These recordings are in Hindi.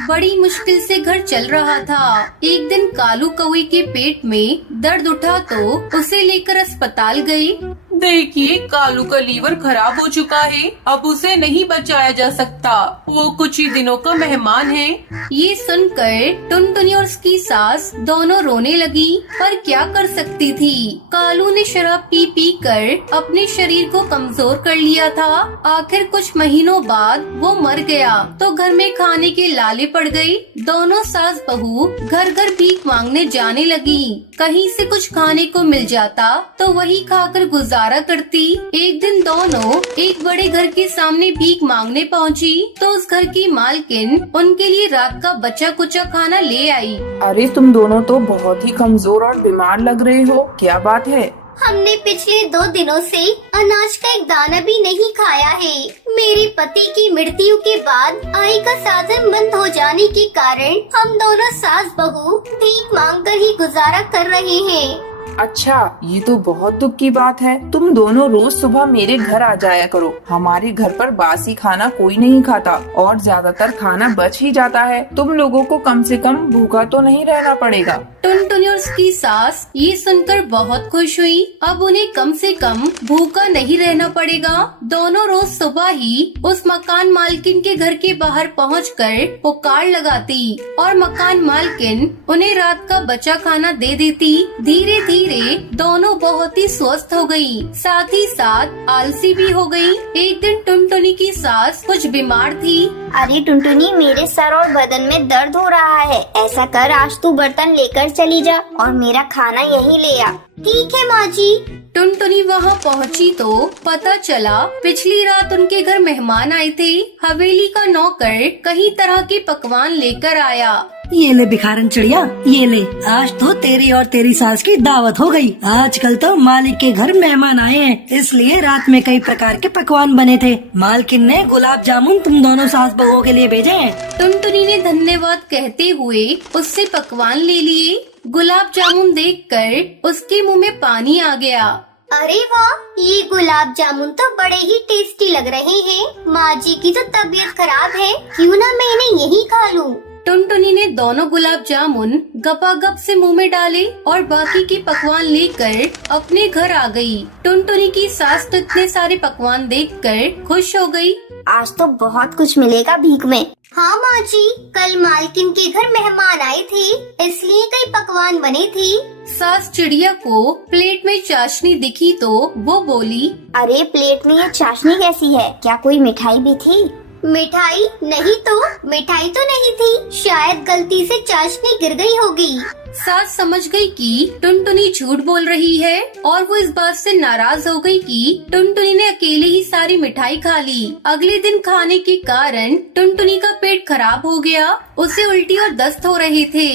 बड़ी मुश्किल से घर चल रहा था। एक दिन कालू कौवे के पेट में दर्द उठा तो उसे लेकर अस्पताल गए। देखिए, कालू का लीवर खराब हो चुका है, अब उसे नहीं बचाया जा सकता। वो कुछ ही दिनों का मेहमान है। ये सुनकर टुनटुनी और उसकी सास दोनों रोने लगी, पर क्या कर सकती थी। कालू ने शराब पी पी कर अपने शरीर को कमजोर कर लिया था। आखिर कुछ महीनों बाद वो मर गया तो घर में खाने के लाले पड़ गई। दोनों सास बहू घर घर भीख मांगने जाने लगी। कहीं से कुछ खाने को मिल जाता तो वही खाकर गुजारा करती। एक दिन दोनों एक बड़े घर के सामने भीख मांगने पहुंची तो उस घर की मालकिन उनके लिए रात का बचा कुचा खाना ले आई। अरे तुम दोनों तो बहुत ही कमजोर और बीमार लग रहे हो, क्या बात है? हमने पिछले 2 दिनों से अनाज का एक दाना भी नहीं खाया है। मेरे पति की मृत्यु के बाद आय का साधन बंद हो जाने के कारण हम दोनों सास बहू भीख मांगकर ही गुजारा कर रहे हैं। अच्छा, ये तो बहुत दुख की बात है। तुम दोनों रोज सुबह मेरे घर आ जाया करो। हमारे घर पर बासी खाना कोई नहीं खाता और ज्यादातर खाना बच ही जाता है। तुम लोगों को कम से कम भूखा तो नहीं रहना पड़ेगा। टुनटुनी और उसकी सास ये सुनकर बहुत खुश हुई। अब उन्हें कम से कम भूखा नहीं रहना पड़ेगा। दोनों रोज सुबह ही उस मकान मालकिन के घर के बाहर पहुंचकर पुकार लगाती और मकान मालकिन उन्हें रात का बचा खाना दे देती। धीरे धीरे दोनों बहुत ही स्वस्थ हो गयी, साथ ही साथ आलसी भी हो गयी। एक दिन टुनटुनी की सास कुछ बीमार थी। अरे टुनटुनी, मेरे सर और बदन में दर्द हो रहा है। ऐसा कर, आज तू बर्तन लेकर चली जा और मेरा खाना यहीं ले आ। ठीक है माँ जी। टुनटुनी वहाँ पहुँची तो पता चला पिछली रात उनके घर मेहमान आए थे। हवेली का नौकर कई तरह के पकवान लेकर आया। ये ले भिखारन चिड़िया, ये ले, आज तो तेरी और तेरी सास की दावत हो गई। आजकल तो मालिक के घर मेहमान आए हैं, इसलिए रात में कई प्रकार के पकवान बने थे। मालकिन ने गुलाब जामुन तुम दोनों सास बहुओं के लिए भेजे हैं। टुनटुनी ने धन्यवाद कहते हुए उससे पकवान ले लिए। गुलाब जामुन देखकर उसके मुंह में पानी आ गया। अरे वाह, ये गुलाब जामुन तो बड़े ही टेस्टी लग रहे हैं। माँ जी की तो तबीयत खराब है, क्यों ना मैं इन्हें यही खा लूं। टुनटुनी ने दोनों गुलाब जामुन गपागप से मुंह में डाले और बाकी के पकवान लेकर अपने घर आ गई। टुनटुनी की सास तो इतने सारे पकवान देखकर खुश हो गई। आज तो बहुत कुछ मिलेगा भीख में। हाँ माँ जी, कल मालकिन के घर मेहमान आए थे, इसलिए कई पकवान बने थे। सास चिड़िया को प्लेट में चाशनी दिखी तो वो बोली, अरे प्लेट में ये चाशनी कैसी है? क्या कोई मिठाई भी थी? मिठाई नहीं तो, मिठाई तो नहीं थी, शायद गलती से चाशनी गिर गई होगी। सास समझ गई कि टुनटुनी झूठ बोल रही है और वो इस बात से नाराज हो गई कि टुनटुनी ने अकेले ही सारी मिठाई खा ली। अगले दिन खाने के कारण टुनटुनी का पेट खराब हो गया, उसे उल्टी और दस्त हो रहे थे,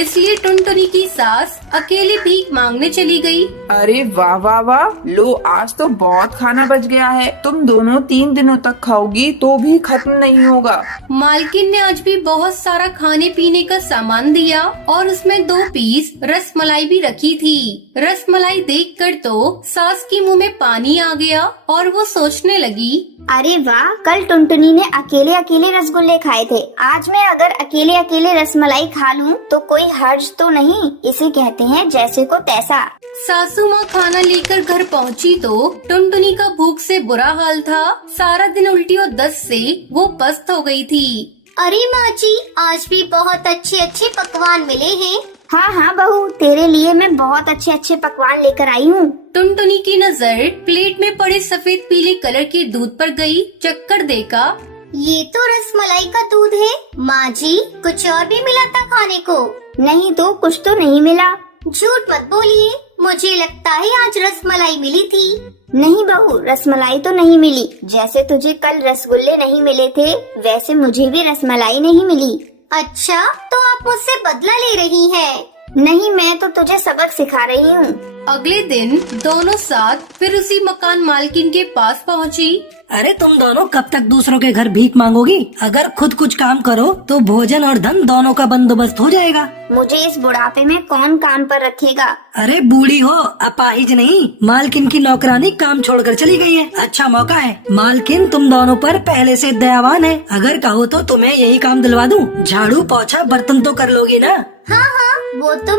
इसलिए टुनटुनी की सास अकेले भीख मांगने चली गई। अरे वाह वाह वाह, लो आज तो बहुत खाना बच गया है। तुम दोनों 3 दिनों तक खाओगी तो भी खत्म नहीं होगा। मालकिन ने आज भी बहुत सारा खाने पीने का सामान दिया और उसमें 2 पीस रसमलाई भी रखी थी। रसमलाई देखकर तो सास के मुंह में पानी आ गया और वो सोचने लगी, अरे वाह, कल टुनटुनी ने अकेले अकेले रसगुल्ले खाए थे, आज मैं अगर अकेले अकेले रसमलाई खा लूं तो कोई हर्ज तो नहीं। इसे कहते हैं जैसे को तैसा। सासू माँ खाना लेकर घर पहुँची तो टुनटुनी का भूख से बुरा हाल था। सारा दिन उल्टी और दस्त से वो पस्त हो गई थी। अरे माँ जी, आज भी बहुत अच्छे अच्छे पकवान मिले हैं। हाँ हाँ बहू, तेरे लिए मैं बहुत अच्छे अच्छे पकवान लेकर आई हूँ। टुनटुनी की नजर प्लेट में पड़े सफेद पीले कलर के दूध पर गई। चक्कर देखा, ये तो रसमलाई का दूध है। माँ जी, कुछ और भी मिला था खाने को? नहीं तो, कुछ तो नहीं मिला। झूठ मत बोलिए, मुझे लगता है आज रसमलाई मिली थी। नहीं बहू, रसमलाई तो नहीं मिली। जैसे तुझे कल रसगुल्ले नहीं मिले थे, वैसे मुझे भी रसमलाई नहीं मिली। अच्छा, तो आप मुझसे बदला ले रही हैं। नहीं, मैं तो तुझे सबक सिखा रही हूँ। अगले दिन दोनों साथ फिर उसी मकान मालकिन के पास पहुंची। अरे तुम दोनों कब तक दूसरों के घर भीख मांगोगी? अगर खुद कुछ काम करो तो भोजन और धन दोनों का बंदोबस्त हो जाएगा। मुझे इस बुढ़ापे में कौन काम पर रखेगा? अरे बूढ़ी हो, अपाहिज नहीं। मालकिन की नौकरानी काम छोड़कर चली गई है। अच्छा मौका है। मालकिन तुम दोनों पर पहले से दयावान है। अगर कहो तो तुम्हें यही काम दिलवा दूं। झाड़ू पोछा बर्तन तो कर लोगी ना? हाँ हाँ, वो तो